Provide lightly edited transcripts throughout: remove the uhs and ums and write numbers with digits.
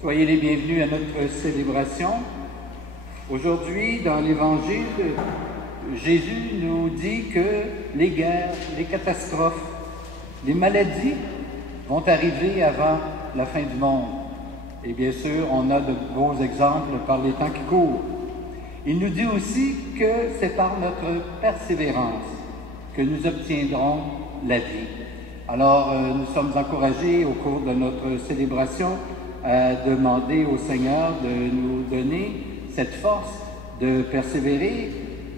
Soyez les bienvenus à notre célébration. Aujourd'hui, dans l'Évangile, Jésus nous dit que les guerres, les catastrophes, les maladies vont arriver avant la fin du monde. Et bien sûr, on a de beaux exemples par les temps qui courent. Il nous dit aussi que c'est par notre persévérance que nous obtiendrons la vie. Alors, nous sommes encouragés au cours de notre célébration à demander au Seigneur de nous donner cette force de persévérer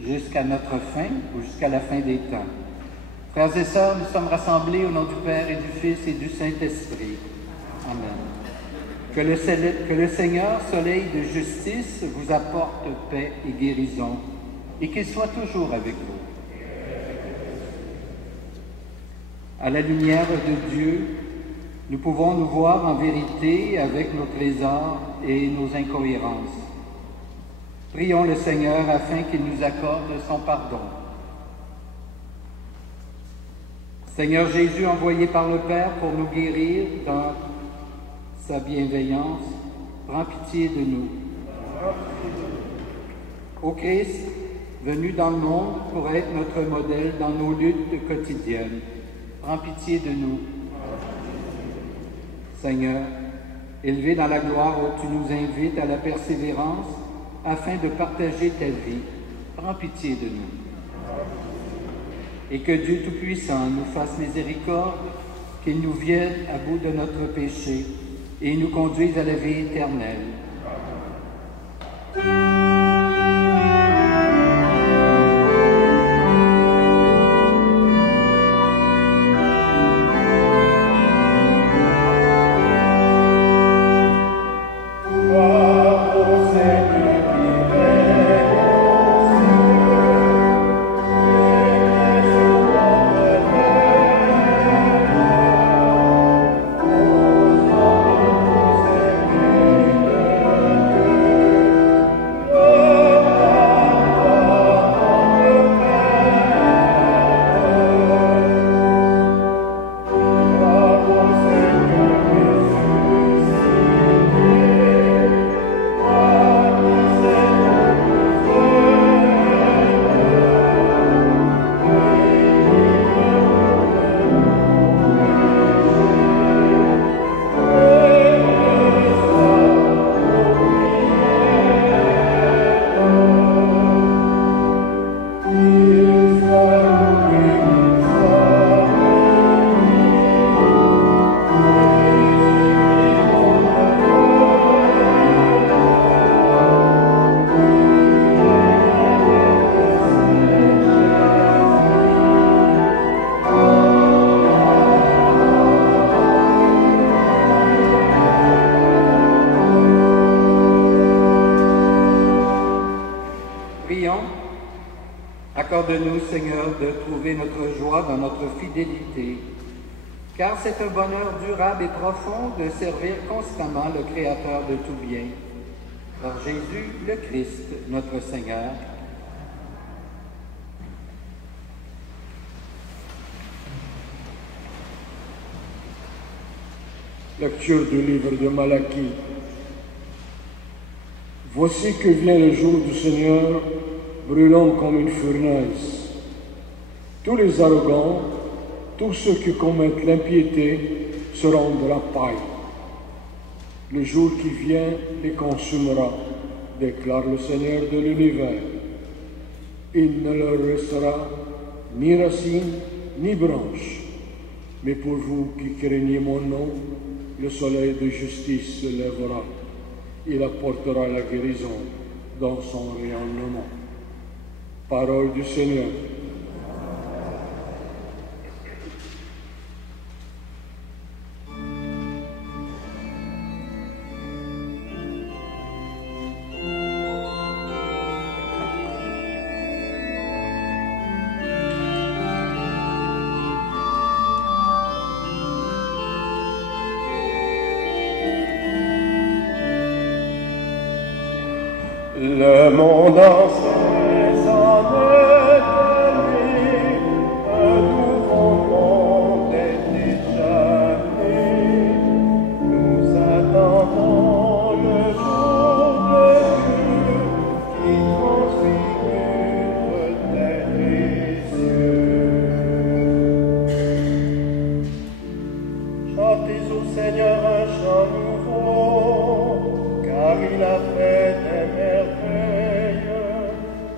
jusqu'à notre fin ou jusqu'à la fin des temps. Frères et sœurs, nous sommes rassemblés au nom du Père et du Fils et du Saint-Esprit. Amen. Que le Seigneur, soleil de justice, vous apporte paix et guérison, et qu'il soit toujours avec vous. À la lumière de Dieu, nous pouvons nous voir en vérité avec nos trésors et nos incohérences. Prions le Seigneur afin qu'il nous accorde son pardon. Seigneur Jésus, envoyé par le Père pour nous guérir dans sa bienveillance, prends pitié de nous. Ô Christ, venu dans le monde pour être notre modèle dans nos luttes quotidiennes, prends pitié de nous. Seigneur, élevé dans la gloire où tu nous invites à la persévérance afin de partager ta vie, prends pitié de nous. Et que Dieu Tout-Puissant nous fasse miséricorde, qu'il nous vienne à bout de notre péché et nous conduise à la vie éternelle. Accorde-nous, Seigneur, de trouver notre joie dans notre fidélité, car c'est un bonheur durable et profond de servir constamment le Créateur de tout bien. Par Jésus, le Christ, notre Seigneur. Lecture du livre de Malachie. Voici que vient le jour du Seigneur, brûlant comme une fournaise. Tous les arrogants, tous ceux qui commettent l'impiété seront de la paille. Le jour qui vient les consumera, déclare le Seigneur de l'univers. Il ne leur restera ni racine ni branche. Mais pour vous qui craignez mon nom, le soleil de justice se lèvera. Il apportera la guérison dans son rayonnement. Parole du Seigneur. Le monde entier s'en est allé, un nouveau monde est déjà né. Nous attendons le jour de Dieu qui transfigure terre et cieux. Chantez au Seigneur un chant nouveau, car il a fait des merveilles.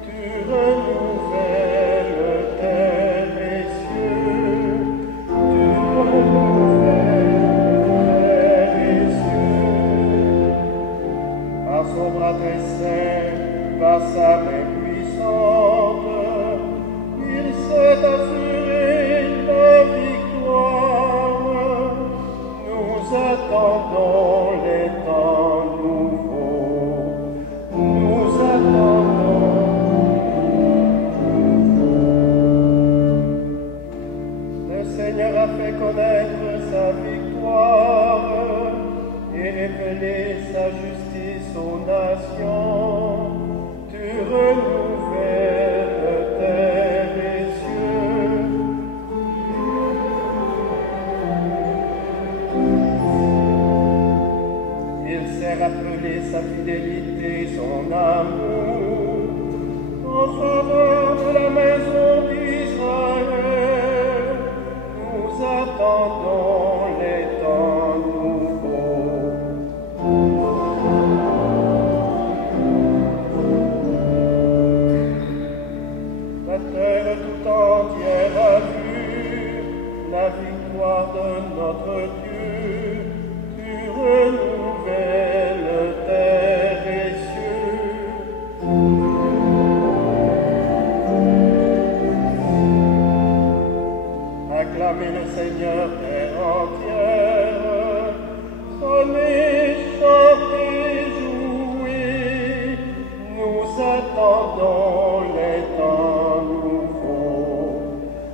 Tu renouvelles terre et cieux. Tu renouvelles terre et cieux. Par son bras très saint, par sa main puissante, il s'est assuré la victoire. Nous attendons les temps nouveaux. Nous attendons. Le Seigneur a fait connaître sa victoire et révélé sa justice aux nations. Tu renouvelles terre et cieux. Il s'est rappelé sa fidélité, son amour, en faveur de la maison d'Israël. Nous attendons les temps nouveaux. La terre tout entière a vu la victoire de notre Dieu. Tu renouvelles terre et cieux. Acclamez le Seigneur terre entière, sonnez, chantez, jouez, nous attendons les temps nouveaux.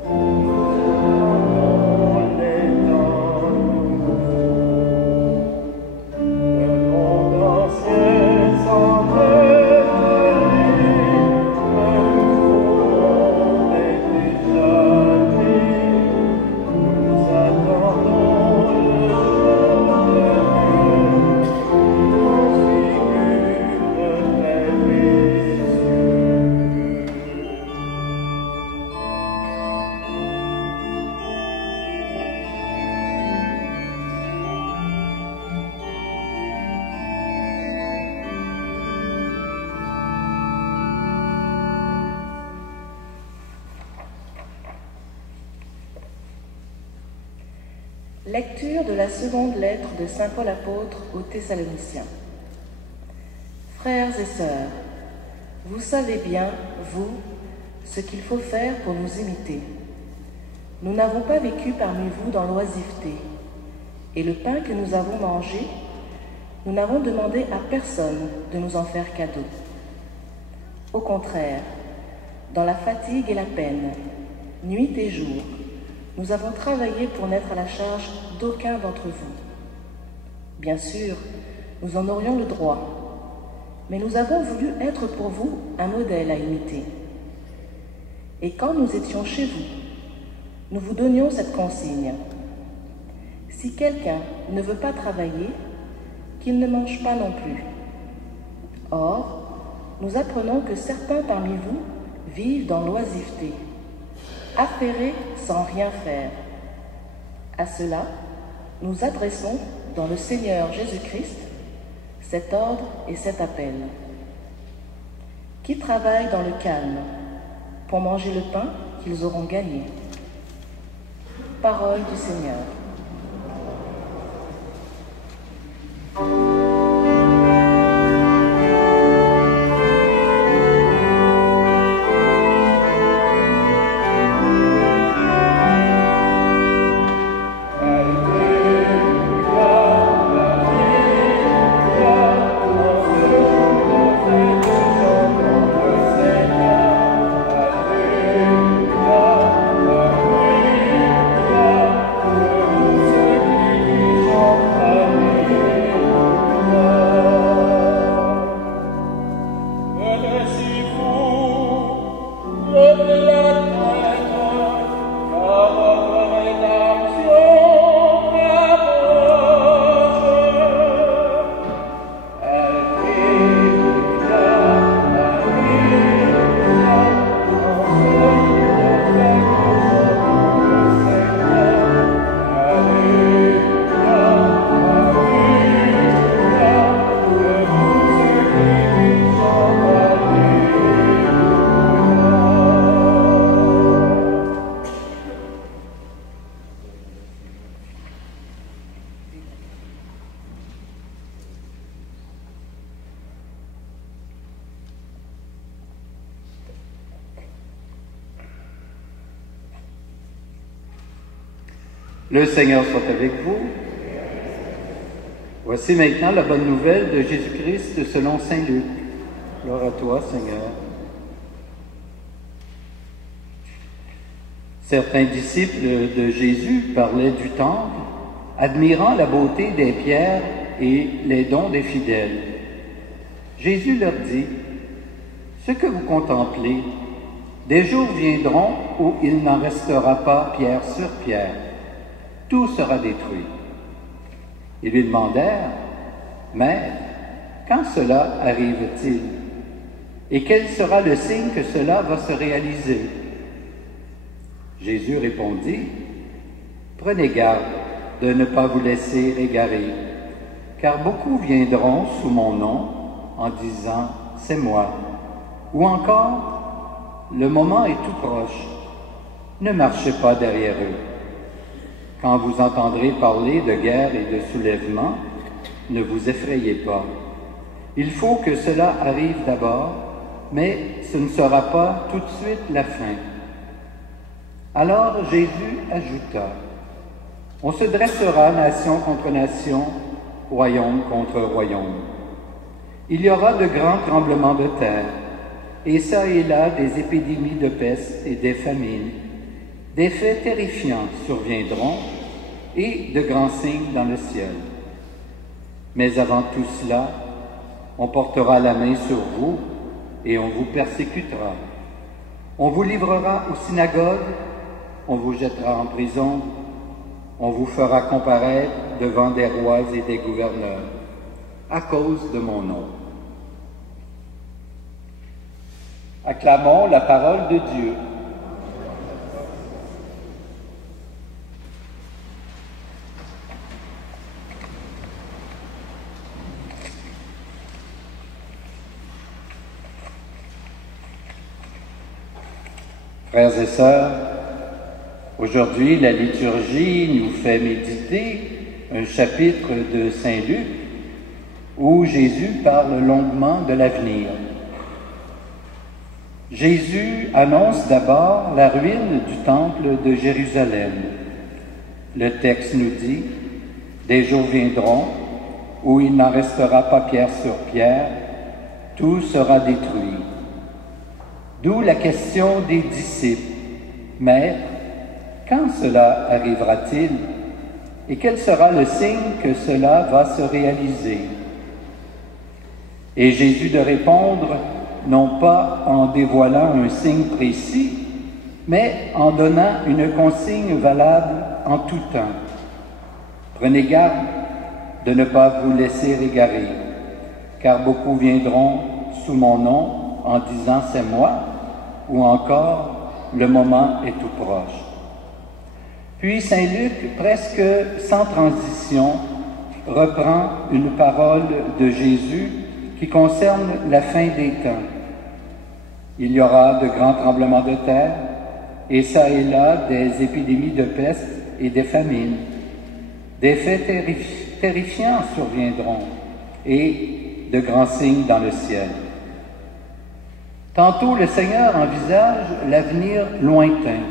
Nous attendons les temps nouveaux. Le monde ancien s'en est allé, un nouveau monde est déjà né. Nous attendons le jour de Dieu qui transfigure terre et cieux. Lecture de la seconde lettre de Saint Paul apôtre aux Thessaloniciens. Frères et sœurs, vous savez bien, vous, ce qu'il faut faire pour nous imiter. Nous n'avons pas vécu parmi vous dans l'oisiveté, et le pain que nous avons mangé, nous n'avons demandé à personne de nous en faire cadeau. Au contraire, dans la fatigue et la peine, nuit et jour, nous avons travaillé pour n'être à la charge d'aucun d'entre vous. Bien sûr, nous en aurions le droit, mais nous avons voulu être pour vous un modèle à imiter. Et quand nous étions chez vous, nous vous donnions cette consigne. Si quelqu'un ne veut pas travailler, qu'il ne mange pas non plus. Or, nous apprenons que certains parmi vous vivent dans l'oisiveté, affairés sans rien faire. À cela, nous adressons dans le Seigneur Jésus-Christ cet ordre et cet appel. Qui travaille dans le calme, pour manger le pain qu'ils auront gagné. Parole du Seigneur. Le Seigneur soit avec vous. Voici maintenant la bonne nouvelle de Jésus-Christ selon saint Luc. Gloire à toi, Seigneur. Certains disciples de Jésus parlaient du temple, admirant la beauté des pierres et les dons des fidèles. Jésus leur dit, « Ce que vous contemplez, des jours viendront où il n'en restera pas pierre sur pierre. Tout sera détruit. » Ils lui demandèrent, « Maître, quand cela arrive-t-il? Et quel sera le signe que cela va se réaliser? » Jésus répondit, « Prenez garde de ne pas vous laisser égarer, car beaucoup viendront sous mon nom en disant, « C'est moi », ou encore, « Le moment est tout proche, ne marchez pas derrière eux. » Quand vous entendrez parler de guerre et de soulèvement, ne vous effrayez pas. Il faut que cela arrive d'abord, mais ce ne sera pas tout de suite la fin. Alors Jésus ajouta, « On se dressera nation contre nation, royaume contre royaume. Il y aura de grands tremblements de terre, et çà et là des épidémies de peste et des famines. Des faits terrifiants surviendront et de grands signes dans le ciel. Mais avant tout cela, on portera la main sur vous et on vous persécutera. On vous livrera aux synagogues, on vous jettera en prison, on vous fera comparaître devant des rois et des gouverneurs, à cause de mon nom. » Acclamons la parole de Dieu. Frères et sœurs, aujourd'hui la liturgie nous fait méditer un chapitre de saint Luc où Jésus parle longuement de l'avenir. Jésus annonce d'abord la ruine du temple de Jérusalem. Le texte nous dit, « Des jours viendront où il n'en restera pas pierre sur pierre, tout sera détruit. » D'où la question des disciples. « Maître, quand cela arrivera-t-il? Et quel sera le signe que cela va se réaliser? » Et Jésus de répondre, non pas en dévoilant un signe précis, mais en donnant une consigne valable en tout temps. Prenez garde de ne pas vous laisser égarer, car beaucoup viendront sous mon nom en disant « c'est moi », ou encore « le moment est tout proche ». Puis saint Luc, presque sans transition, reprend une parole de Jésus qui concerne la fin des temps. Il y aura de grands tremblements de terre, et ça et là des épidémies de peste et des famines. Des faits terrifiants surviendront, et de grands signes dans le ciel. Tantôt, le Seigneur envisage l'avenir lointain,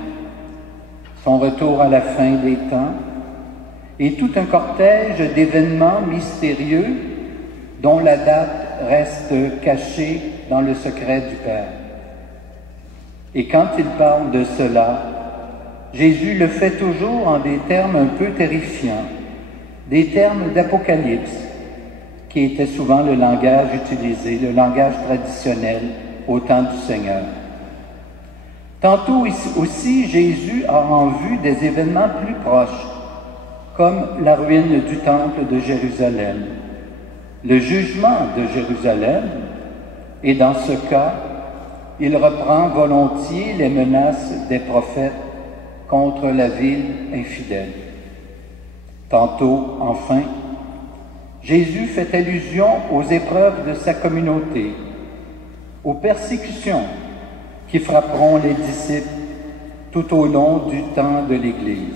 son retour à la fin des temps, et tout un cortège d'événements mystérieux dont la date reste cachée dans le secret du Père. Et quand il parle de cela, Jésus le fait toujours en des termes un peu terrifiants, des termes d'Apocalypse, qui était souvent le langage utilisé, le langage traditionnel au temps du Seigneur. Tantôt aussi, Jésus a en vue des événements plus proches, comme la ruine du temple de Jérusalem, le jugement de Jérusalem, et dans ce cas, il reprend volontiers les menaces des prophètes contre la ville infidèle. Tantôt, enfin, Jésus fait allusion aux épreuves de sa communauté, aux persécutions qui frapperont les disciples tout au long du temps de l'Église.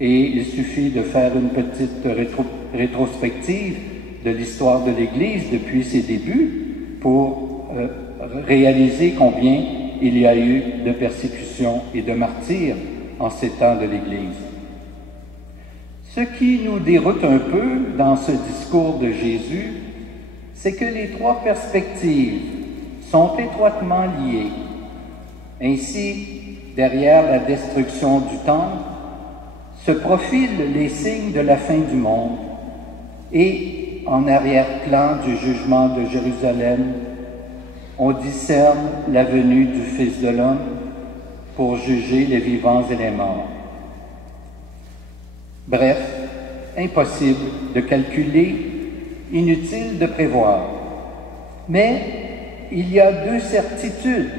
Et il suffit de faire une petite rétrospective de l'histoire de l'Église depuis ses débuts pour réaliser combien il y a eu de persécutions et de martyrs en ces temps de l'Église. Ce qui nous déroute un peu dans ce discours de Jésus, c'est que les trois perspectives sont étroitement liées. Ainsi, derrière la destruction du temple, se profilent les signes de la fin du monde et, en arrière-plan du jugement de Jérusalem, on discerne la venue du Fils de l'homme pour juger les vivants et les morts. Bref, impossible de calculer, inutile de prévoir. Mais il y a deux certitudes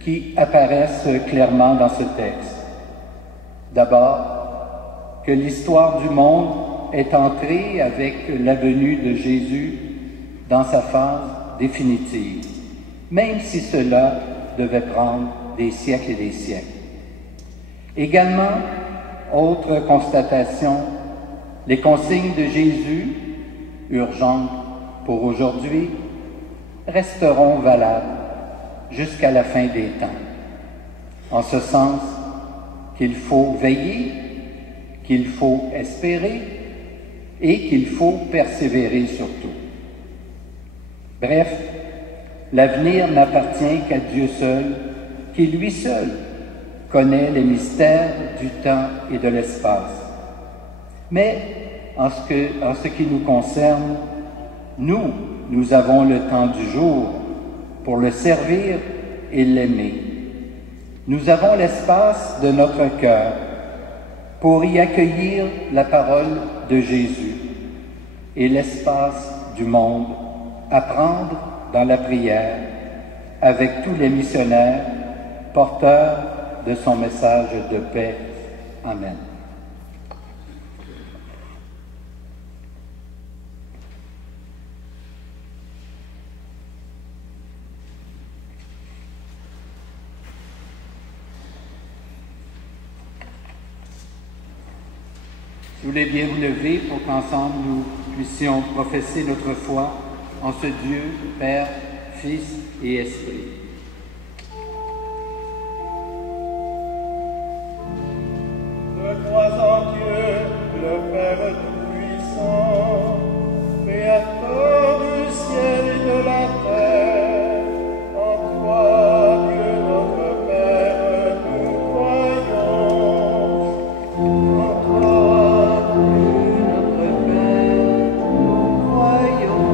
qui apparaissent clairement dans ce texte. D'abord, que l'histoire du monde est entrée avec la venue de Jésus dans sa phase définitive, même si cela devait prendre des siècles et des siècles. Également, autre constatation, les consignes de Jésus, urgentes pour aujourd'hui, resteront valables jusqu'à la fin des temps. En ce sens qu'il faut veiller, qu'il faut espérer et qu'il faut persévérer surtout. Bref, l'avenir n'appartient qu'à Dieu seul, qui lui seul connaît les mystères du temps et de l'espace. Mais en ce qui nous concerne, nous avons le temps du jour pour le servir et l'aimer. Nous avons l'espace de notre cœur pour y accueillir la parole de Jésus et l'espace du monde à prendre dans la prière avec tous les missionnaires porteurs de son message de paix. Amen. Si vous voulez bien vous lever pour qu'ensemble nous puissions professer notre foi en ce Dieu, Père, Fils et Esprit. Je crois en Dieu, le Père Tout-Puissant, Créateur du ciel et de la terre. En toi, Dieu notre Père, nous croyons. En toi, Dieu notre Père, nous croyons.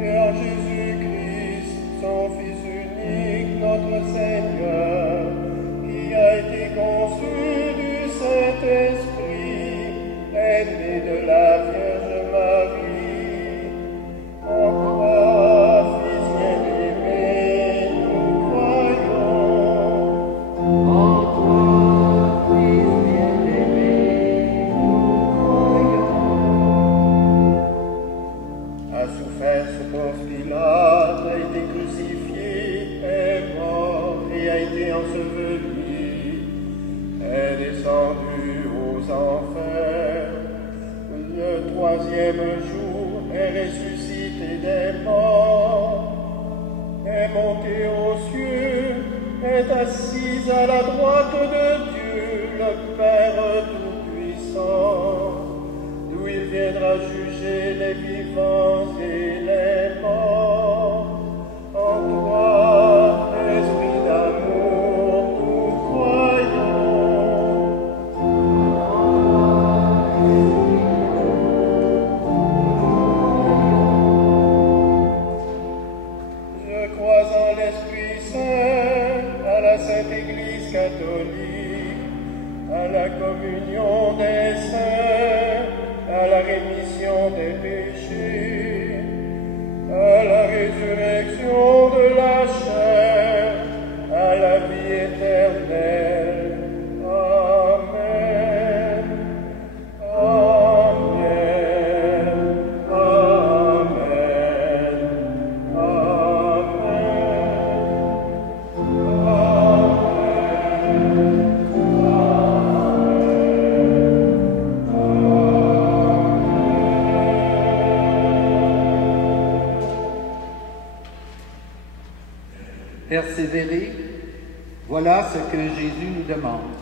Et en Jésus-Christ, son Fils unique, notre Seigneur, qui a été conçu du Saint-Esprit, troisième jour est ressuscité des morts, est monté aux cieux, est assis à la droite de Dieu, le Père Tout-Puissant, d'où il viendra juger les vivants et les morts. En toi, esprit d'amour, nous croyons. Je crois en l'Esprit Saint, à la Sainte Église catholique, à la communion des saints, à la rémission des péchés, à la résurrection de la chair, à la vie éternelle. Amen. Amen. Amen. Persévérer, voilà ce que Jésus nous demande.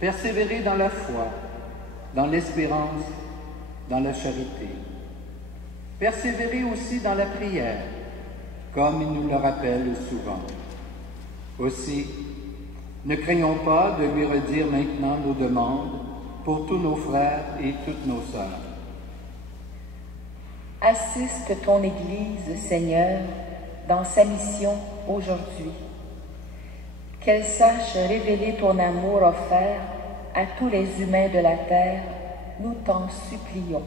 Persévérer dans la foi, dans l'espérance, dans la charité. Persévérer aussi dans la prière, comme il nous le rappelle souvent. Aussi, ne craignons pas de lui redire maintenant nos demandes pour tous nos frères et toutes nos sœurs. Assiste ton Église, Seigneur, dans sa mission aujourd'hui. Qu'elle sache révéler ton amour offert à tous les humains de la terre, nous t'en supplions.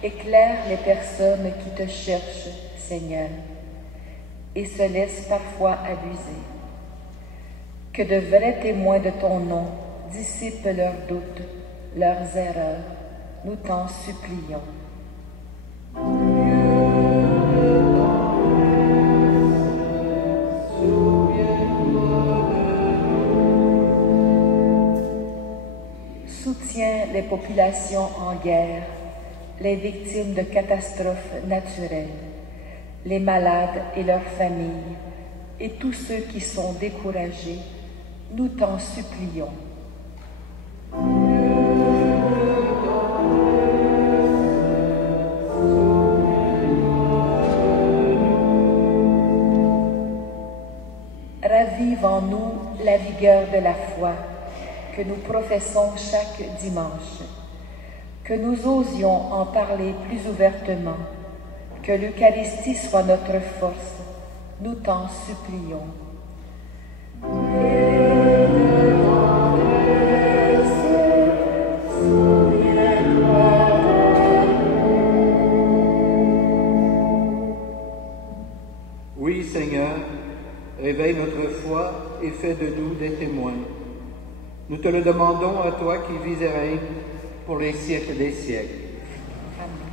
Éclaire les personnes qui te cherchent, Seigneur, et se laissent parfois abuser. Que de vrais témoins de ton nom dissipent leurs doutes, leurs erreurs, nous t'en supplions. Soutiens les populations en guerre, les victimes de catastrophes naturelles, les malades et leurs familles, et tous ceux qui sont découragés, nous t'en supplions. Ravive en nous la vigueur de la foi que nous professons chaque dimanche. Que nous osions en parler plus ouvertement, que l'Eucharistie soit notre force, nous t'en supplions. Oui, Seigneur, réveille notre foi et fais de nous des témoins. Nous te le demandons à toi qui vis et règnes pour les siècles des siècles. Amen.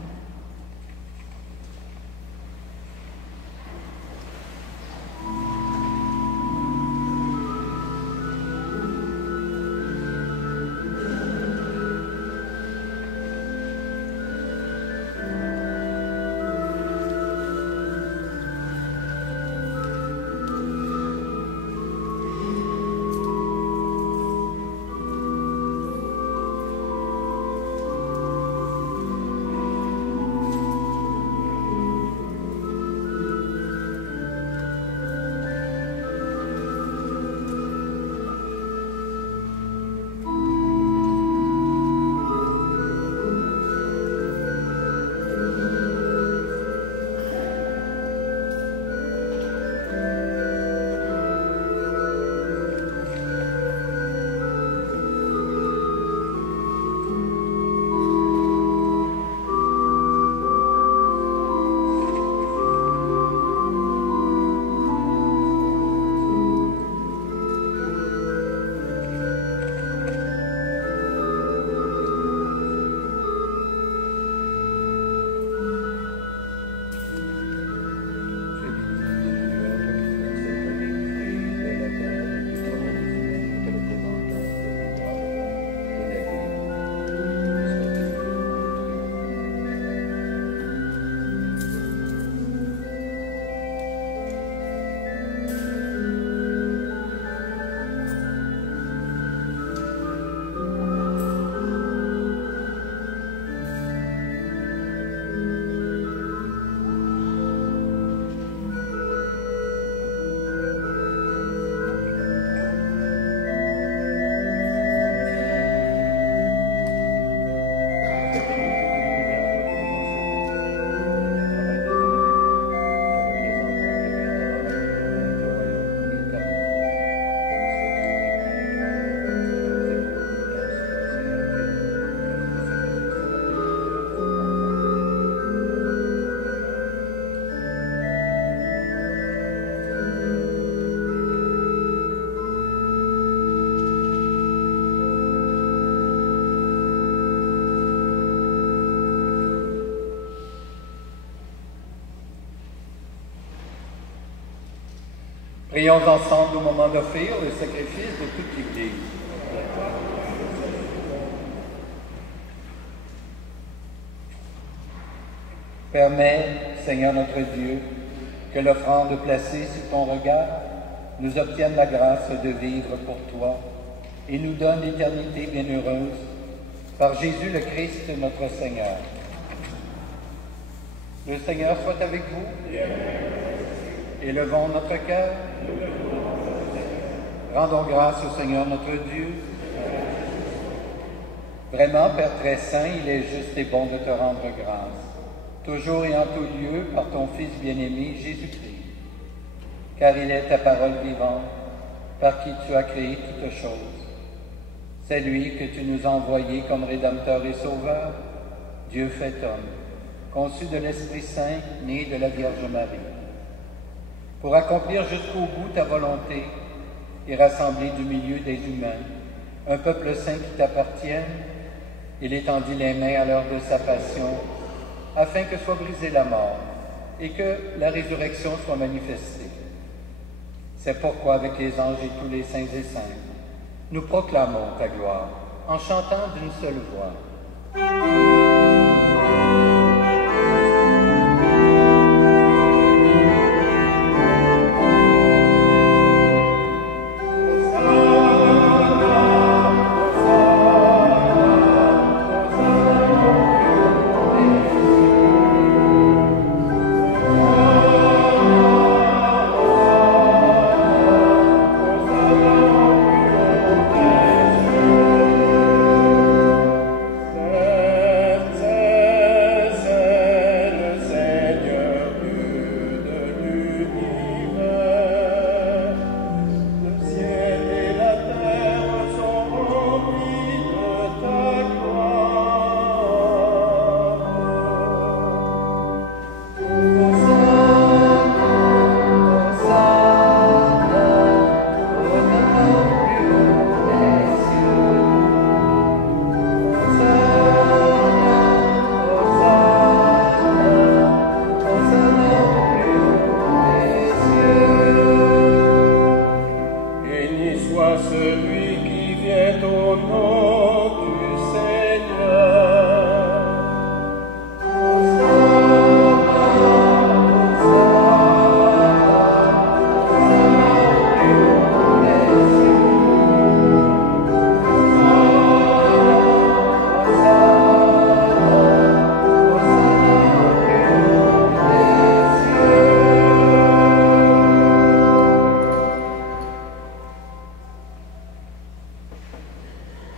Prions ensemble au moment d'offrir le sacrifice de toute l'Église. Permets, Seigneur notre Dieu, que l'offrande placée sous ton regard nous obtienne la grâce de vivre pour toi et nous donne l'éternité bienheureuse par Jésus le Christ notre Seigneur. Le Seigneur soit avec vous. Élevons notre cœur. Rendons grâce au Seigneur notre Dieu. Vraiment, Père très saint, il est juste et bon de te rendre grâce, toujours et en tout lieu, par ton Fils bien-aimé, Jésus-Christ. Car il est ta parole vivante, par qui tu as créé toutes choses. C'est lui que tu nous as envoyé comme Rédempteur et Sauveur, Dieu fait homme, conçu de l'Esprit Saint, né de la Vierge Marie, pour accomplir jusqu'au bout ta volonté et rassembler du milieu des humains un peuple saint qui t'appartienne. Il étendit les mains à l'heure de sa passion, afin que soit brisée la mort et que la résurrection soit manifestée. C'est pourquoi, avec les anges et tous les saints et saintes, nous proclamons ta gloire en chantant d'une seule voix.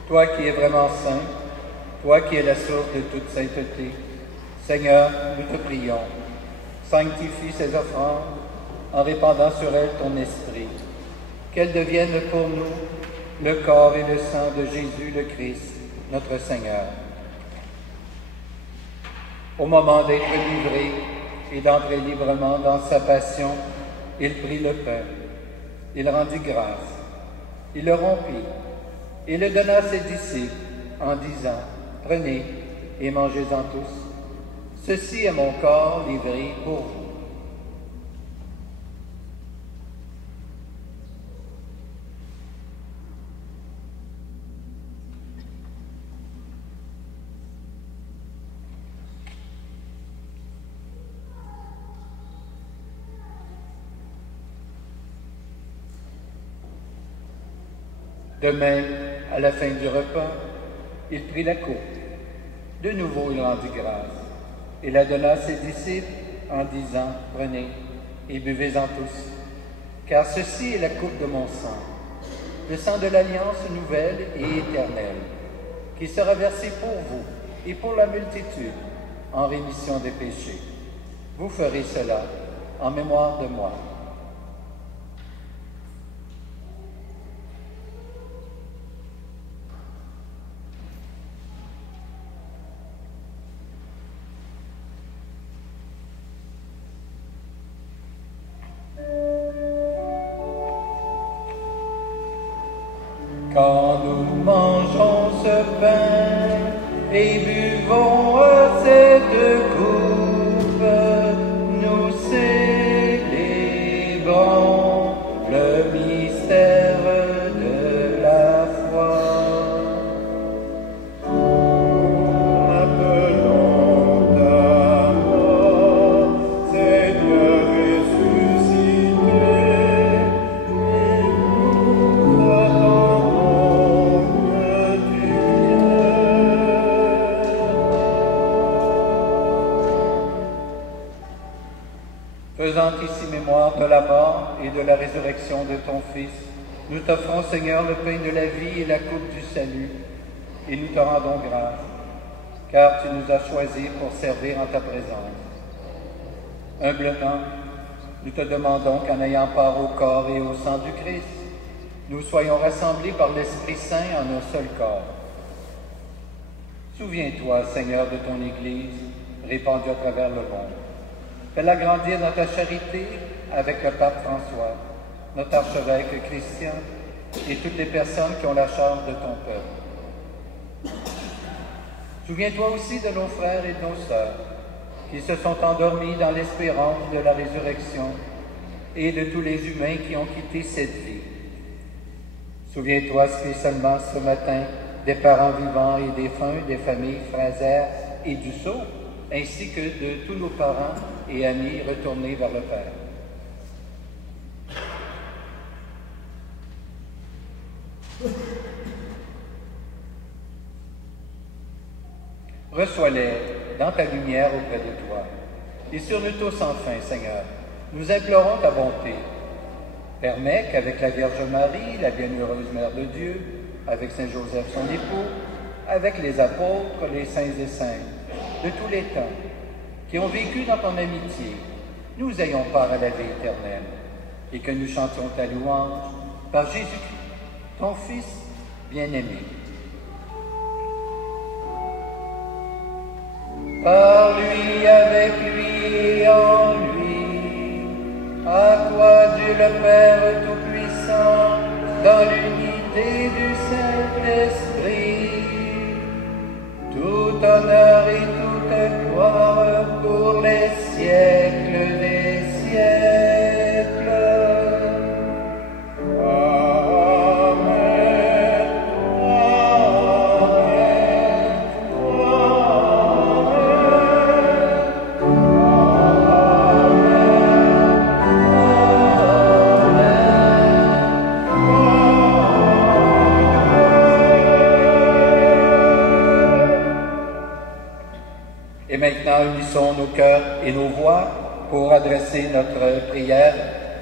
Toi qui es vraiment saint, toi qui es la source de toute sainteté, Seigneur, nous te prions, sanctifie ces offrandes en répandant sur elles ton esprit, qu'elles deviennent pour nous le corps et le sang de Jésus le Christ, notre Seigneur. Au moment d'être livré et d'entrer librement dans sa passion, il prit le pain, il rendit grâce, il le rompit, et le donna à ses disciples en disant, « Prenez et mangez-en tous. Ceci est mon corps livré pour vous. » De même, à la fin du repas, il prit la coupe. De nouveau, il rendit grâce et la donna à ses disciples en disant, « Prenez et buvez-en tous, car ceci est la coupe de mon sang, le sang de l'alliance nouvelle et éternelle, qui sera versé pour vous et pour la multitude en rémission des péchés. Vous ferez cela en mémoire de moi. » Quand nous mangeons ce pain et buvons cette coupe, nous célébrons le faisant ici mémoire de la mort et de la résurrection de ton Fils, nous t'offrons, Seigneur, le pain de la vie et la coupe du salut, et nous te rendons grâce, car tu nous as choisis pour servir en ta présence. Humblement, nous te demandons qu'en ayant part au corps et au sang du Christ, nous soyons rassemblés par l'Esprit Saint en un seul corps. Souviens-toi, Seigneur, de ton Église, répandue à travers le monde. Fais-la grandir dans ta charité avec le pape François, notre archevêque Christian et toutes les personnes qui ont la charge de ton peuple. Souviens-toi aussi de nos frères et de nos sœurs qui se sont endormis dans l'espérance de la résurrection et de tous les humains qui ont quitté cette vie. Souviens-toi spécialement ce matin des parents vivants et défunts, des familles Fraser et Dussault, ainsi que de tous nos parents et amis retournés vers le Père. Reçois-les dans ta lumière auprès de toi. Et sur nous tous enfin, Seigneur, nous implorons ta bonté. Permets qu'avec la Vierge Marie, la bienheureuse Mère de Dieu, avec Saint Joseph son époux, avec les apôtres, les saints et saintes, de tous les temps, qui ont vécu dans ton amitié, nous ayons part à la vie éternelle, et que nous chantions ta louange par Jésus-Christ, ton Fils bien-aimé. Par lui, avec lui et en lui, à toi Dieu le Père Tout-Puissant, dans l'unité du Saint-Esprit, tout honneur et toute gloire pour les siècles des siècles. Amen. Et maintenant, unissons nos cœurs et nos voix pour adresser notre prière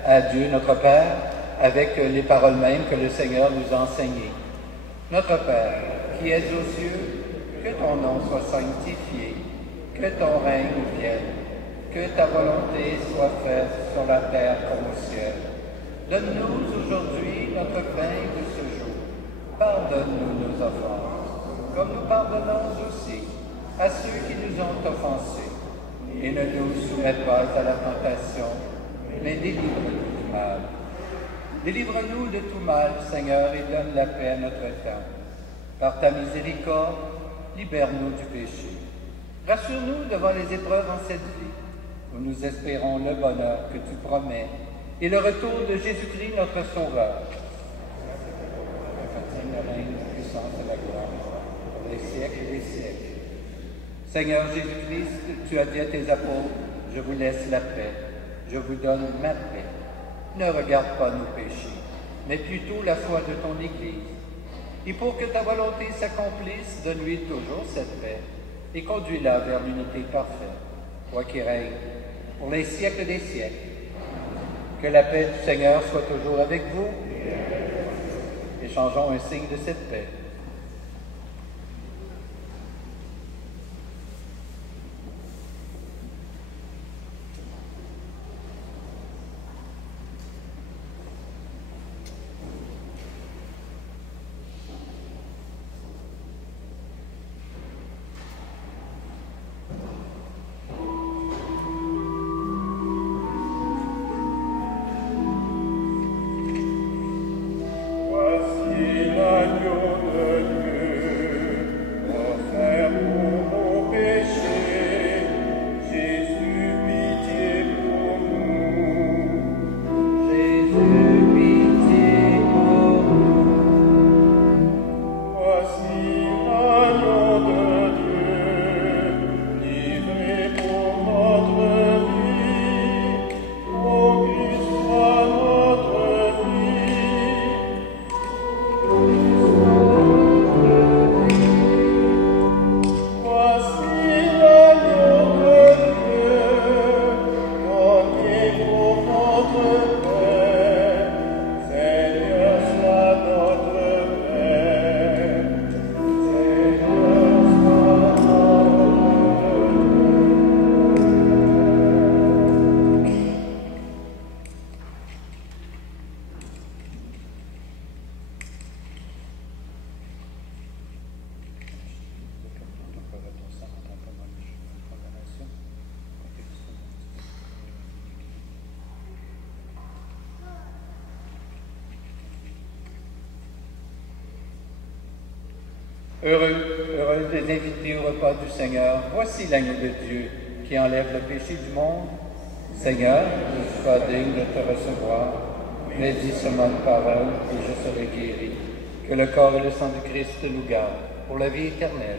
à Dieu, notre Père, avec les paroles mêmes que le Seigneur nous a enseignées. Notre Père, qui es aux cieux, que ton nom soit sanctifié, que ton règne vienne, que ta volonté soit faite sur la terre comme au ciel. Donne-nous aujourd'hui notre pain de ce jour. Pardonne-nous nos offenses, comme nous pardonnons aussi à ceux qui nous ont offensés, et ne nous soumets pas à la tentation, mais délivre-nous du mal. Délivre-nous de tout mal, Seigneur, et donne la paix à notre temps. Par ta miséricorde, libère-nous du péché. Rassure-nous devant les épreuves en cette vie, où nous espérons le bonheur que tu promets, et le retour de Jésus-Christ, notre Sauveur. La règne, la puissance et la gloire, pour les siècles des siècles. Seigneur Jésus-Christ, tu as dit à tes apôtres, je vous laisse la paix, je vous donne ma paix. Ne regarde pas nos péchés, mais plutôt la foi de ton Église. Et pour que ta volonté s'accomplisse, donne-lui toujours cette paix et conduis-la vers l'unité parfaite, toi qui règnes pour les siècles des siècles. Que la paix du Seigneur soit toujours avec vous. Échangeons un signe de cette paix. Voici l'agneau de Heureux les invités au repas du Seigneur. Voici l'agneau de Dieu qui enlève le péché du monde. Seigneur, je ne suis pas digne de te recevoir, mais dis seulement une parole et je serai guéri. Que le corps et le sang du Christ nous gardent pour la vie éternelle.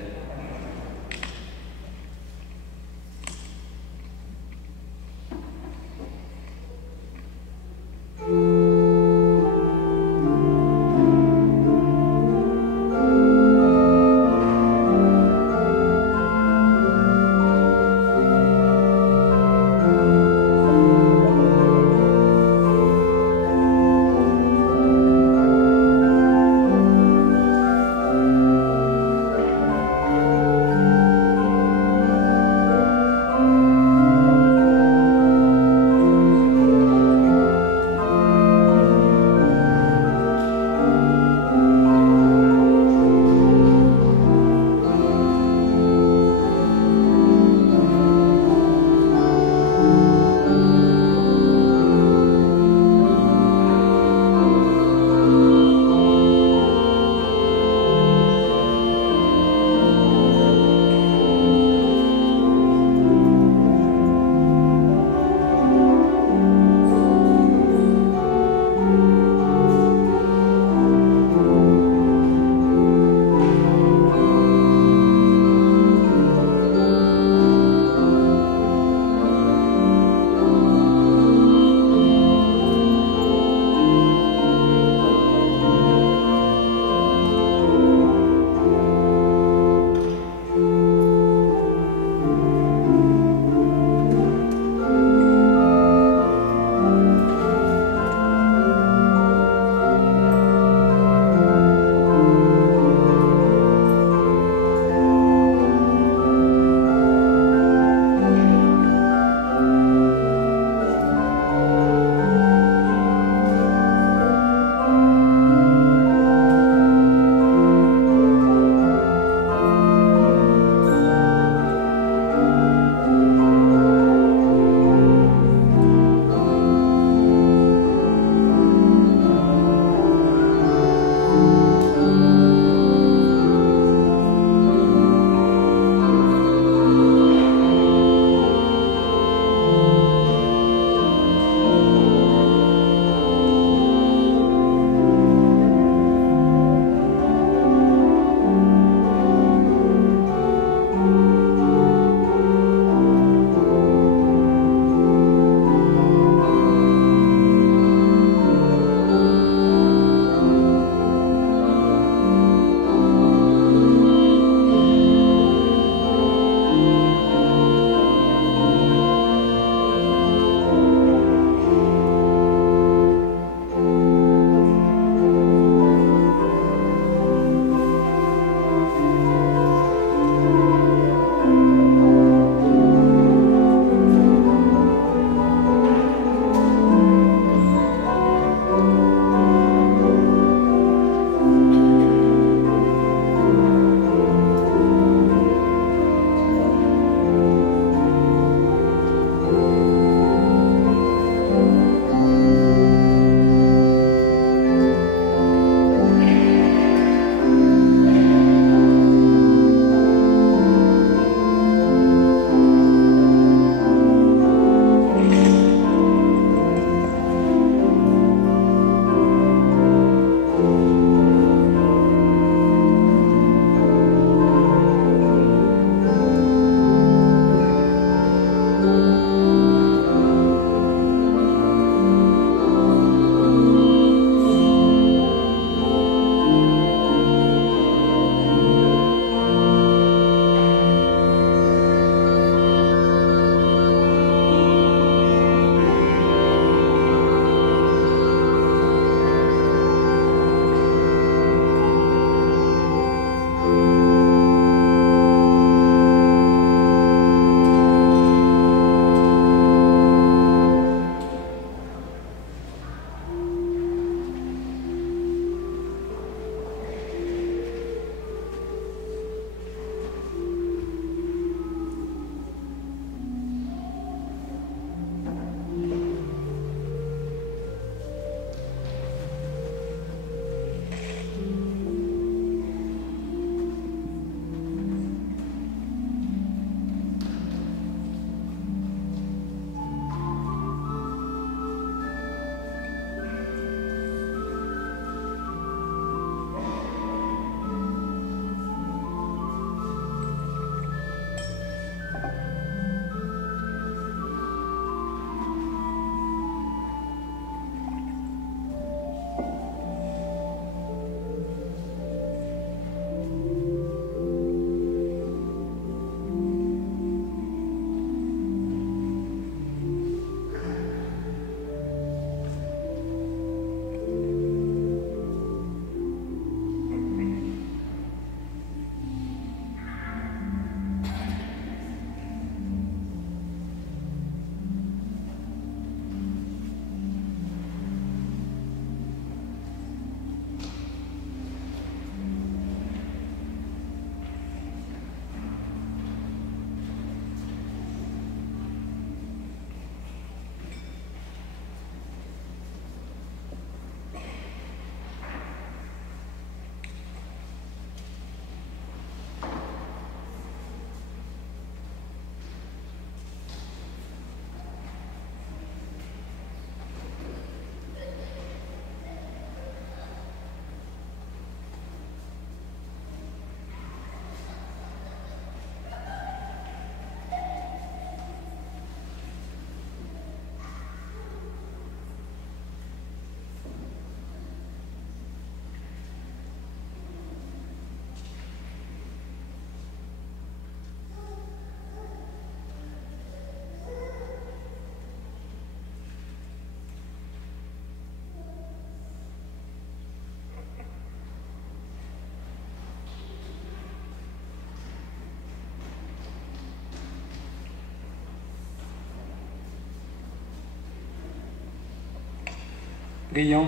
Prions.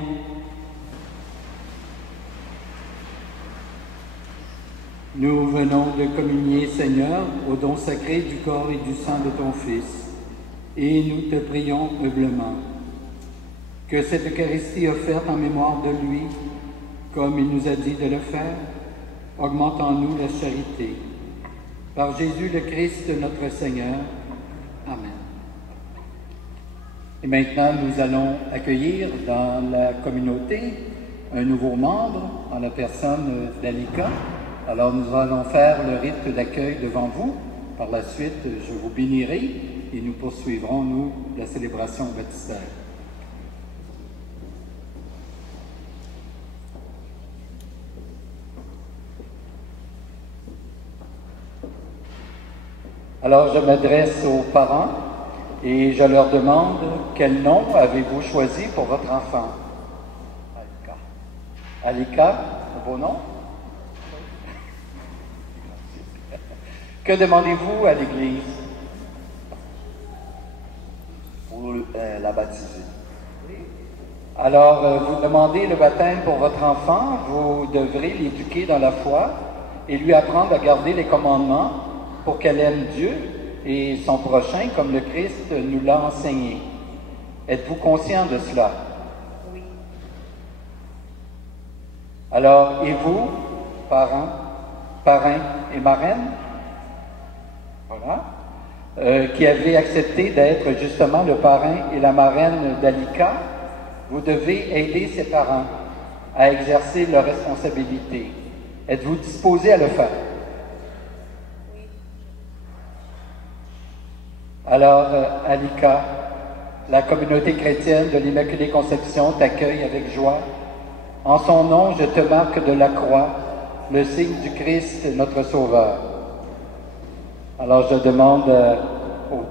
Nous venons de communier, Seigneur, au don sacré du corps et du sang de ton Fils, et nous te prions humblement que cette Eucharistie offerte en mémoire de lui, comme il nous a dit de le faire, augmente en nous la charité. Par Jésus le Christ, notre Seigneur. Amen. Et maintenant, nous allons accueillir dans la communauté un nouveau membre, en la personne d'Alika. Alors, nous allons faire le rite d'accueil devant vous. Par la suite, je vous bénirai et nous poursuivrons, nous, la célébration baptistère. Alors, je m'adresse aux parents et je leur demande quel nom avez-vous choisi pour votre enfant? Alika. Alika, un beau nom? Que demandez-vous à l'Église? Pour la baptiser. Alors, vous demandez le baptême pour votre enfant, vous devrez l'éduquer dans la foi et lui apprendre à garder les commandements pour qu'elle aime Dieu et son prochain comme le Christ nous l'a enseigné. Êtes-vous conscient de cela? Oui. Alors, et vous, parrains et marraines, voilà, qui avez accepté d'être justement le parrain et la marraine d'Alika, vous devez aider ses parents à exercer leurs responsabilités. Êtes-vous disposés à le faire? Oui. Alors, Alika, la communauté chrétienne de l'Immaculée Conception t'accueille avec joie. En son nom, je te marque de la croix, le signe du Christ, notre Sauveur. Alors, je demande aux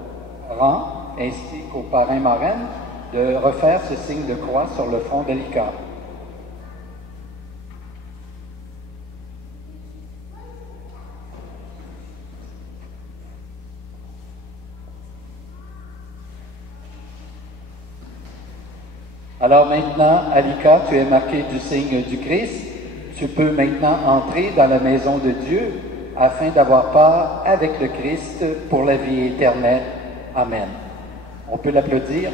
parents ainsi qu'aux parrains marraines de refaire ce signe de croix sur le front d'Alika. Alors maintenant, Alika, tu es marqué du signe du Christ. Tu peux maintenant entrer dans la maison de Dieu afin d'avoir part avec le Christ pour la vie éternelle. Amen. On peut l'applaudir.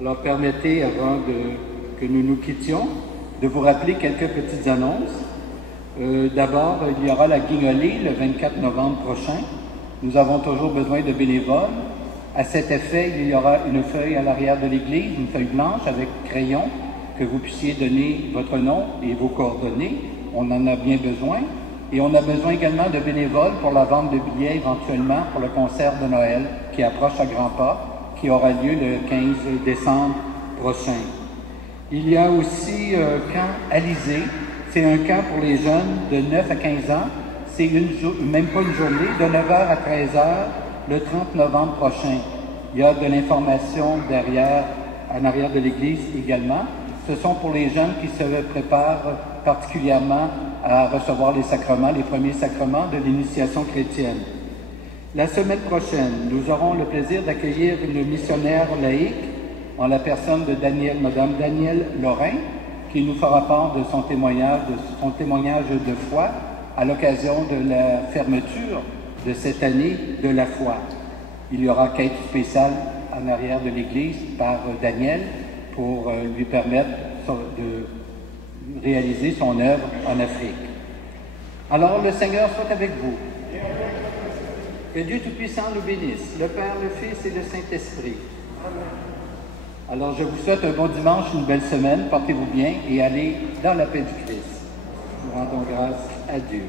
Alors, permettez, avant que nous nous quittions, de vous rappeler quelques petites annonces. D'abord, il y aura la guignolée le 24 novembre prochain. Nous avons toujours besoin de bénévoles. À cet effet, il y aura une feuille à l'arrière de l'église, une feuille blanche avec crayon, que vous puissiez donner votre nom et vos coordonnées. On en a bien besoin. Et on a besoin également de bénévoles pour la vente de billets éventuellement pour le concert de Noël qui approche à grands pas, qui aura lieu le 15 décembre prochain. Il y a aussi un camp Alizé. C'est un camp pour les jeunes de 9 à 15 ans. C'est même pas une journée, de 9h à 13h, le 30 novembre prochain. Il y a de l'information en arrière de l'église également. Ce sont pour les jeunes qui se préparent particulièrement à recevoir les sacrements, les premiers sacrements de l'initiation chrétienne. La semaine prochaine, nous aurons le plaisir d'accueillir une missionnaire laïque en la personne de Madame Danielle Lorrain, qui nous fera part de son témoignage de foi à l'occasion de la fermeture de cette année de la foi. Il y aura quête spéciale en arrière de l'église par Danielle pour lui permettre de réaliser son œuvre en Afrique. Alors le Seigneur soit avec vous. Que Dieu Tout-Puissant nous bénisse, le Père, le Fils et le Saint-Esprit. Alors je vous souhaite un bon dimanche, une belle semaine, portez-vous bien et allez dans la paix du Christ. Nous rendons grâce à Dieu.